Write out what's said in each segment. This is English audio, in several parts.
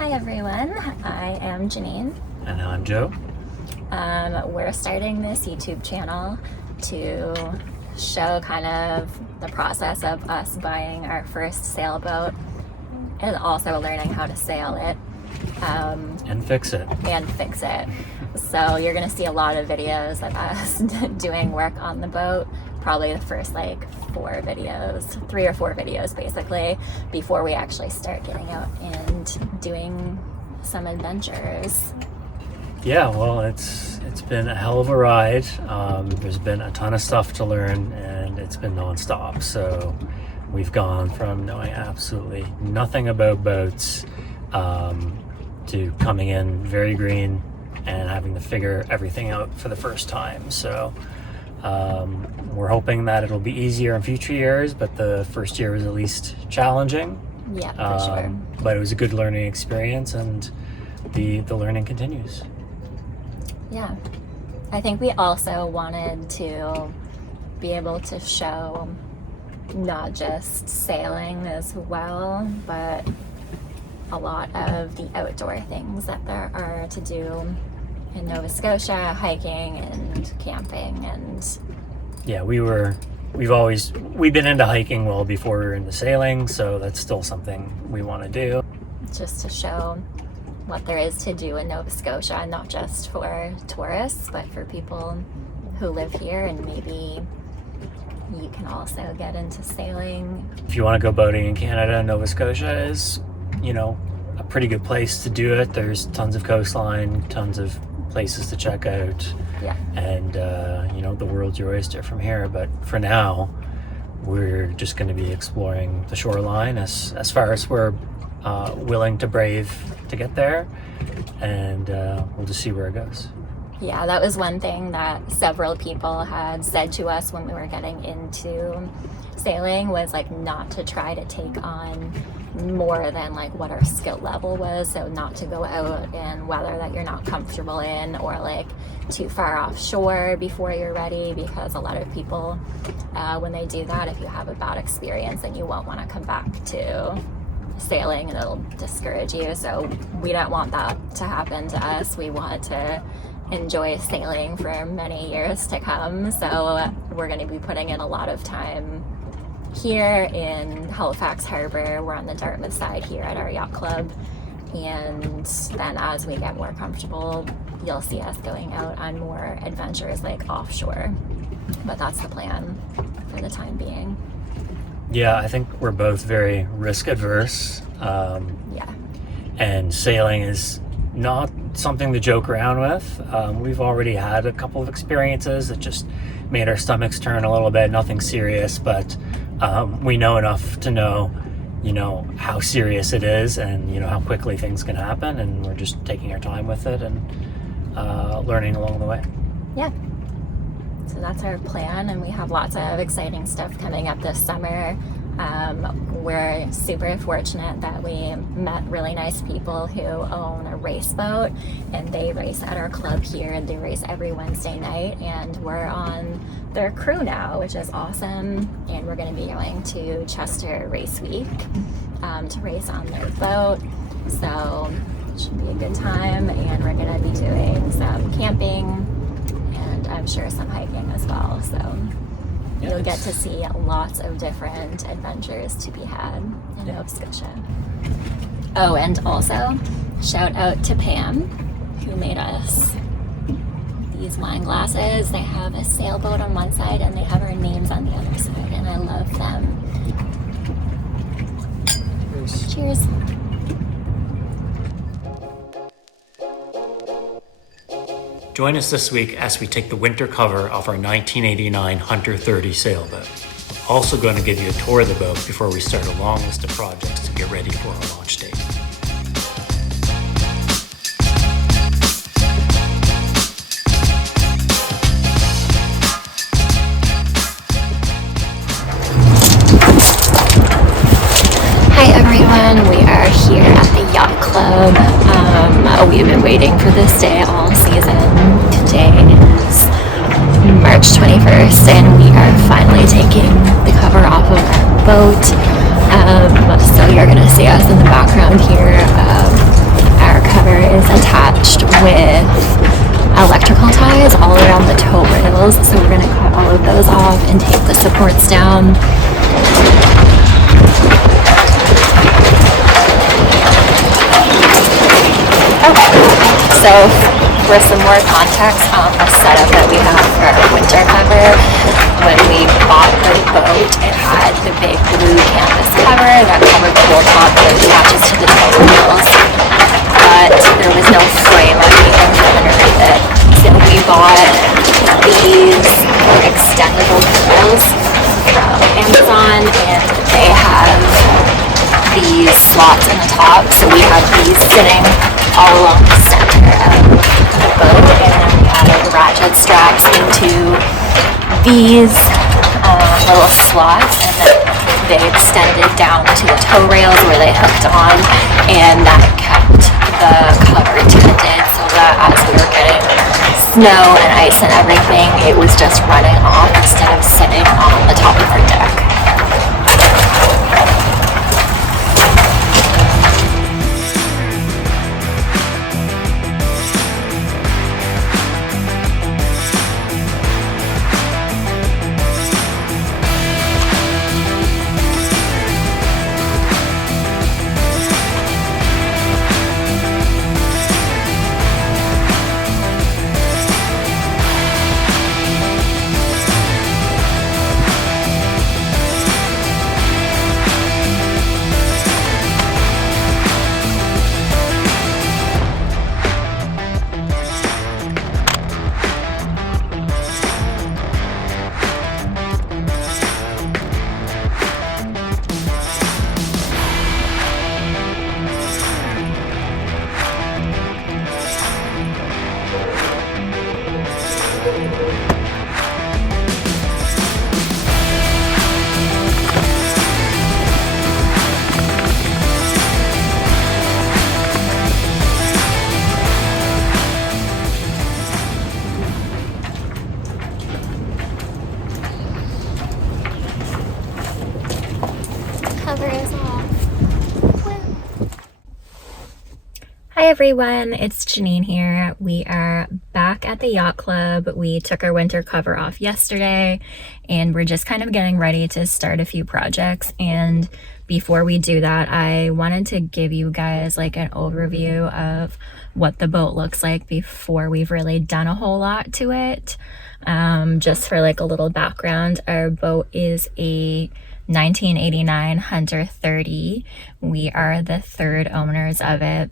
Hi everyone, I am Janine. And I'm Joe. We're starting this YouTube channel to show kind of the process of us buying our first sailboat and also learning how to sail it. And fix it. So you're going to see a lot of videos of us doing work on the boat, probably the first like 3 or 4 videos basically, before we actually start getting out and doing some adventures. Yeah, well, it's been a hell of a ride. There's been a ton of stuff to learn, and it's been nonstop. So we've gone from knowing absolutely nothing about boats to coming in very green and having to figure everything out for the first time. So we're hoping that it'll be easier in future years, but the first year was at least challenging. Yeah, for sure. But it was a good learning experience, and the learning continues. Yeah. I think we also wanted to be able to show not just sailing as well, but a lot of the outdoor things that there are to do in Nova Scotia, hiking and camping. And yeah, we've been into hiking well before we were into sailing, so that's still something we want to do. Just to show what there is to do in Nova Scotia, not just for tourists, but for people who live here, and maybe you can also get into sailing. If you want to go boating in Canada, Nova Scotia is, a pretty good place to do it. There's tons of coastline, tons of places to check out. Yeah. And, the world's your oyster from here. But for now, we're just going to be exploring the shoreline as far as we're willing to brave to get there. And we'll just see where it goes. Yeah, that was one thing that several people had said to us when we were getting into sailing, was like not to try to take on more than like what our skill level was. So not to go out in weather that you're not comfortable in, or like too far offshore before you're ready, because a lot of people when they do that, if you have a bad experience, then you won't want to come back to sailing and it'll discourage you. So we don't want that to happen to us. We want to enjoy sailing for many years to come. So we're going to be putting in a lot of time here in Halifax Harbour. We're on the Dartmouth side here at our yacht club, and then as we get more comfortable, you'll see us going out on more adventures like offshore. But that's the plan for the time being. Yeah, I think we're both very risk adverse. Yeah. And sailing is not something to joke around with. We've already had a couple of experiences that just made our stomachs turn a little bit. Nothing serious, but we know enough to know, how serious it is, and how quickly things can happen. And we're just taking our time with it and learning along the way. Yeah. So that's our plan, and we have lots of exciting stuff coming up this summer. We're super fortunate that we met really nice people who own a race boat, and they race at our club here, and they race every Wednesday night, and we're on their crew now, which is awesome. And we're going to be going to Chester Race Week to race on their boat, so it should be a good time. And we're going to be doing some camping, and I'm sure some hiking as well. So you'll get to see lots of different adventures to be had in Nova Scotia. Oh, and also shout out to Pam, who made us these wine glasses. They have a sailboat on one side and they have our names on the other side, and I love them. Cheers. Join us this week as we take the winter cover off our 1989 Hunter 30 sailboat. We're also going to give you a tour of the boat before we start a long list of projects to get ready for our launch date. Hi everyone, we are here at the yacht club. We've been waiting for this day all season. Today is March 21st, and we are finally taking the cover off of our boat. So you're going to see us in the background here those off and take the supports down. Okay, so for some more context on the setup that we have for our winter cover, when we bought the boat, it had the big blue canvas cover that covered the whole top that attaches to the tow wheels, but there was no frame or anything underneath it. So we bought these extendable grills from Amazon, and they have these slots in the top, so we have these sitting all along the center of the boat, and then we added ratchet straps into these little slots, and then they extended down to the tow rails where they hooked on, and that kept the cover tinted so that as we were getting snow and ice and everything, it was just running off instead of sitting on the top of our deck. Hi everyone, it's Janine here. We are back at the yacht club. We took our winter cover off yesterday and we're just kind of getting ready to start a few projects. And before we do that, I wanted to give you guys like an overview of what the boat looks like before we've really done a whole lot to it. Just for like a little background, our boat is a 1989 Hunter 30. We are the third owners of it.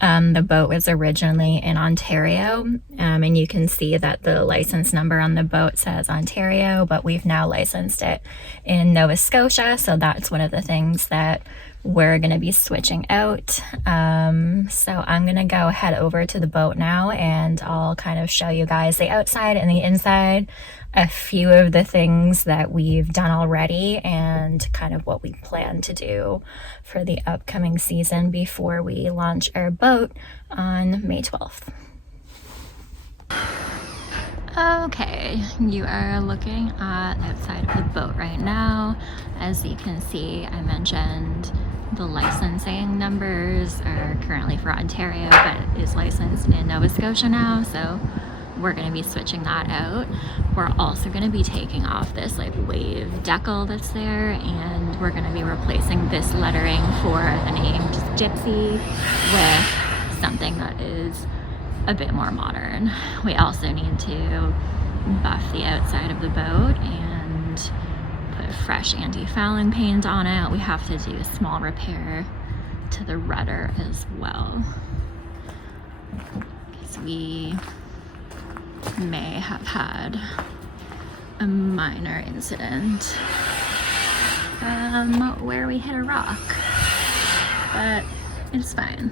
The boat was originally in Ontario, and you can see that the license number on the boat says Ontario, but we've now licensed it in Nova Scotia, so that's one of the things that we're going to be switching out. So I'm going to go head over to the boat now, and I'll kind of show you guys the outside and the inside, a few of the things that we've done already, and kind of what we plan to do for the upcoming season before we launch our boat on May 12th. Okay, you are looking at the outside of the boat right now. As you can see, I mentioned the licensing numbers are currently for Ontario, but it is licensed in Nova Scotia now, so we're going to be switching that out. We're also going to be taking off this like wave decal that's there, and we're going to be replacing this lettering for the name Gypsy with something that is a bit more modern. We also need to buff the outside of the boat and put fresh anti-fouling paint on it. We have to do a small repair to the rudder as well, because we may have had a minor incident where we hit a rock, but it's fine.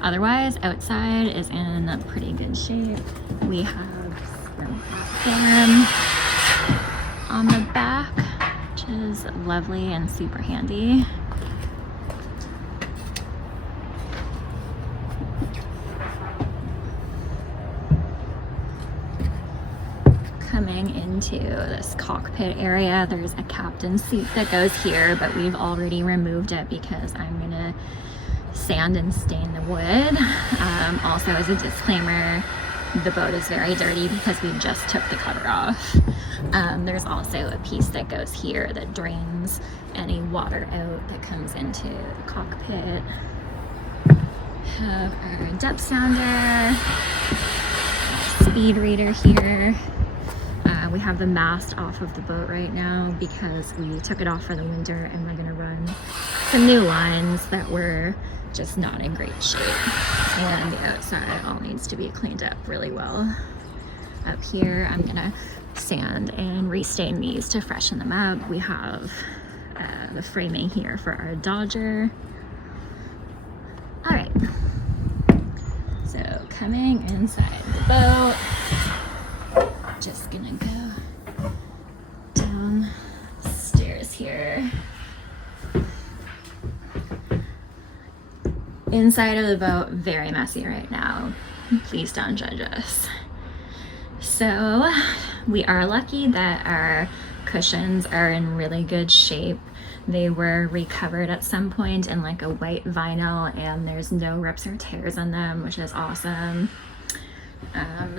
Otherwise, outside is in a pretty good shape. We have some platform on the back, which is lovely and super handy. Coming into this cockpit area, there's a captain's seat that goes here, but we've already removed it because I'm gonna sand and stain the wood. Also, as a disclaimer, the boat is very dirty because we just took the cover off. There's also a piece that goes here that drains any water out that comes into the cockpit. Have our depth sounder, speed reader here. We have the mast off of the boat right now because we took it off for the winter, and we're gonna run some new lines that were just not in great shape. And the outside all needs to be cleaned up really well. Up here, I'm gonna sand and restain these to freshen them up. We have the framing here for our Dodger. All right, so coming inside the boat, just gonna go down the stairs here. Inside of the boat, very messy right now. Please don't judge us. So we are lucky that our cushions are in really good shape. They were recovered at some point in like a white vinyl, and there's no rips or tears on them, which is awesome.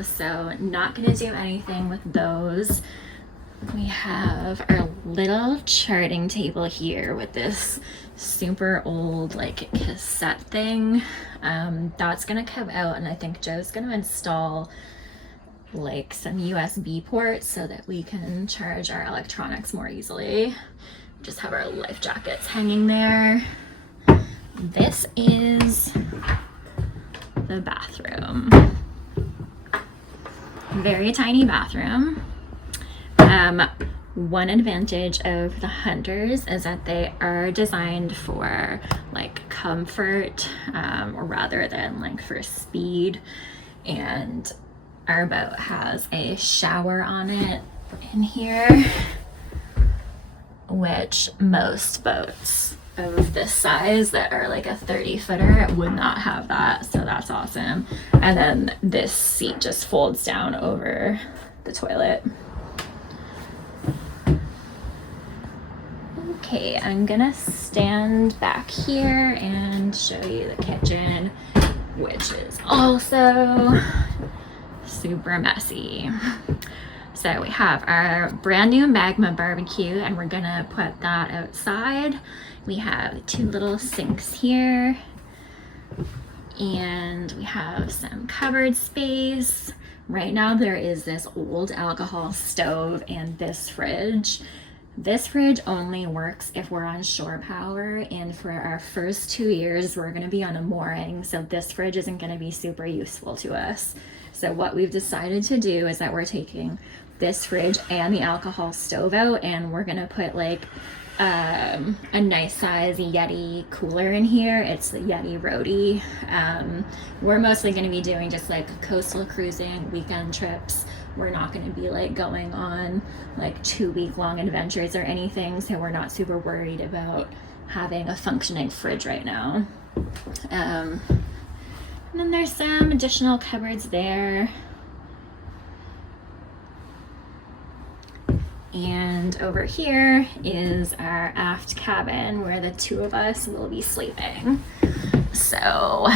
So not gonna do anything with those. We have our little charting table here with this super old like cassette thing. That's gonna come out, and I think Joe's gonna install like some USB ports so that we can charge our electronics more easily. Just have our life jackets hanging there. This is the bathroom. Very tiny bathroom. One advantage of the Hunters is that they are designed for like comfort rather than like for speed, and our boat has a shower on it in here, which most boats of this size that are like a 30-footer would not have that, so that's awesome. And then this seat just folds down over the toilet. Okay, I'm gonna stand back here and show you the kitchen, which is also super messy. So we have our brand new Magma barbecue, and we're gonna put that outside. We have 2 little sinks here, and we have some cupboard space. Right now there is this old alcohol stove and this fridge. This fridge only works if we're on shore power, and for our first 2 years we're going to be on a mooring, so this fridge isn't going to be super useful to us. So what we've decided to do is that we're taking this fridge and the alcohol stove out, and we're going to put like a nice size Yeti cooler in here. It's the Yeti Roadie. We're mostly going to be doing just like coastal cruising, weekend trips. We're not going to be like going on like 2-week-long adventures or anything, so we're not super worried about having a functioning fridge right now. And then there's some additional cupboards there. And over here is our aft cabin where the 2 of us will be sleeping. So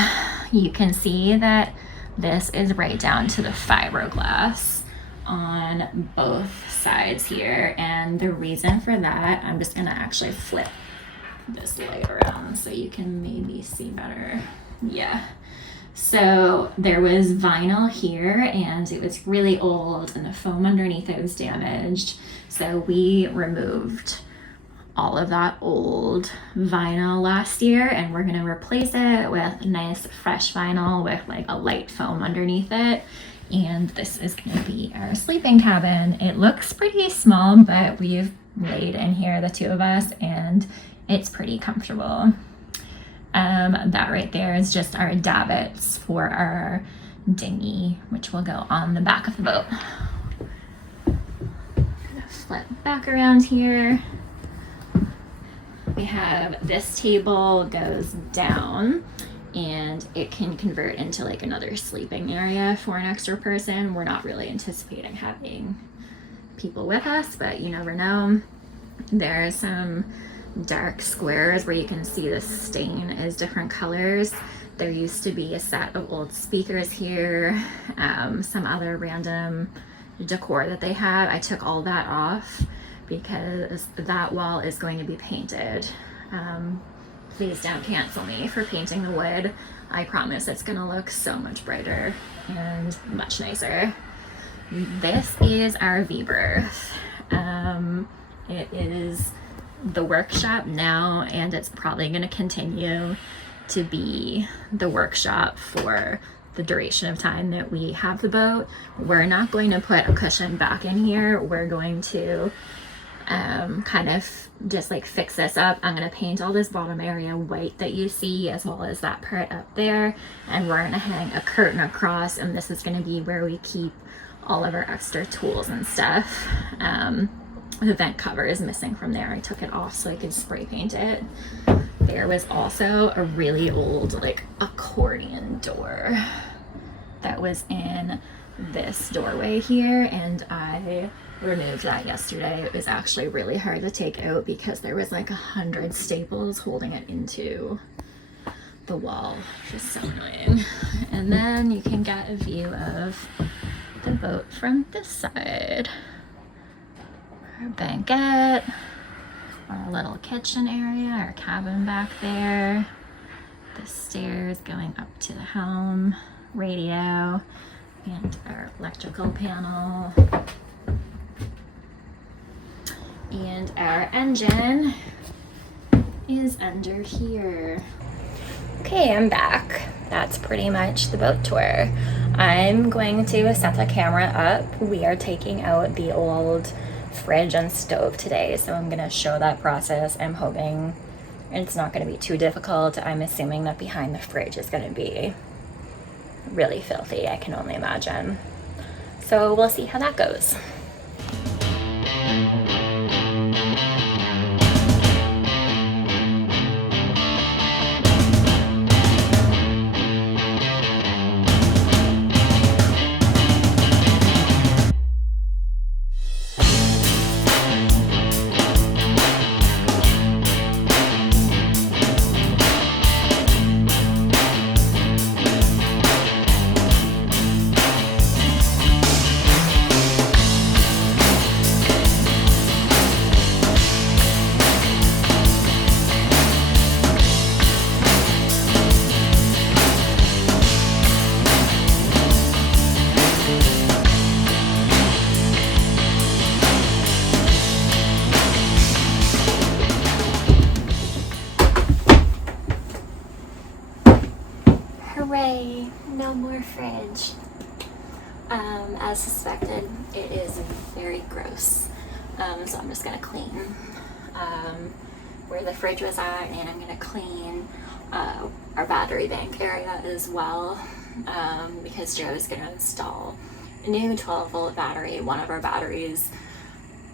you can see that this is right down to the fiberglass on both sides here. And the reason for that, I'm just gonna actually flip this light around so you can maybe see better. Yeah. So there was vinyl here, and it was really old, and the foam underneath it was damaged. So we removed all of that old vinyl last year, and we're gonna replace it with nice fresh vinyl with like a light foam underneath it. And this is gonna be our sleeping cabin. It looks pretty small, but we've laid in here, the 2 of us, and it's pretty comfortable. That right there is just our davits for our dinghy, which will go on the back of the boat. Flip back around here. We have this table goes down, and it can convert into like another sleeping area for an extra person. We're not really anticipating having people with us, but you never know. There are some dark squares where you can see the stain is different colors. There used to be a set of old speakers here, some other random decor that they had. I took all that off because that wall is going to be painted. Please don't cancel me for painting the wood. I promise it's gonna look so much brighter and much nicer. This is our V-berth. It is the workshop now, and it's probably gonna continue to be the workshop for the duration of time that we have the boat. We're not going to put a cushion back in here. We're going to kind of just like fix this up. I'm going to paint all this bottom area white that you see, as well as that part up there, and we're going to hang a curtain across, and this is going to be where we keep all of our extra tools and stuff. The vent cover is missing from there. I took it off so I could spray paint it. There was also a really old like accordion door that was in this doorway here, and I removed that yesterday. It was actually really hard to take out because there was like 100 staples holding it into the wall. Just so annoying. And then you can get a view of the boat from this side. Our banquette, our little kitchen area, our cabin back there, the stairs going up to the helm, radio, and our electrical panel. And our engine is under here. Okay, I'm back. That's pretty much the boat tour. I'm going to set the camera up. We are taking out the old fridge and stove today, so I'm gonna show that process. I'm hoping it's not gonna be too difficult. I'm assuming that behind the fridge is gonna be really filthy, I can only imagine. So we'll see how that goes. Hooray, no more fridge. As suspected, it is very gross. So I'm just gonna clean where the fridge was at, and I'm gonna clean our battery bank area as well, because Joe's gonna install a new 12-volt battery. One of our batteries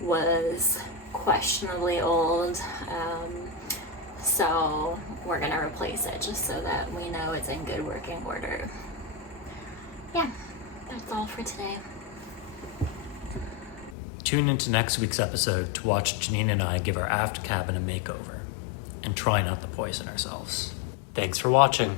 was questionably old, so we're gonna replace it just so that we know it's in good working order. Yeah, that's all for today. Tune into next week's episode to watch Janine and I give our aft cabin a makeover and try not to poison ourselves. Thanks for watching.